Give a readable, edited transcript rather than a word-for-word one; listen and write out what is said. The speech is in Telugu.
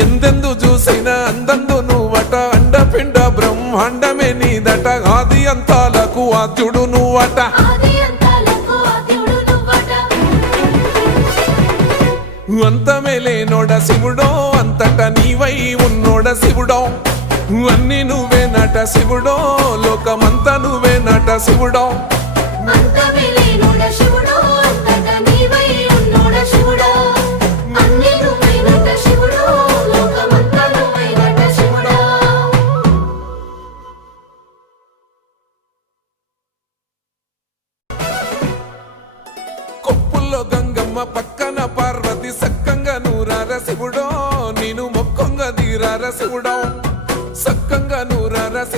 ఎందెందు చూసిన అందందు నువ్వట అండపిండ బ్రహ్మాండమే నీదట ఆది అంతాలకు ఆద్యుడు నువ్వట అంతమే లేనోడ శివుడో అంతట నీవై ఉన్నోడ శివుడో అన్ని నువ్వే నట శివుడో లోకమంతా నువ్వే నట శివుడో కొప్పుల్లో గంగమ్మ పక్కన పార్వతి సక్కంగా నూరార శివుడో నేను మొక్కంగా తీరార శివుడో సక్కంగా నూరార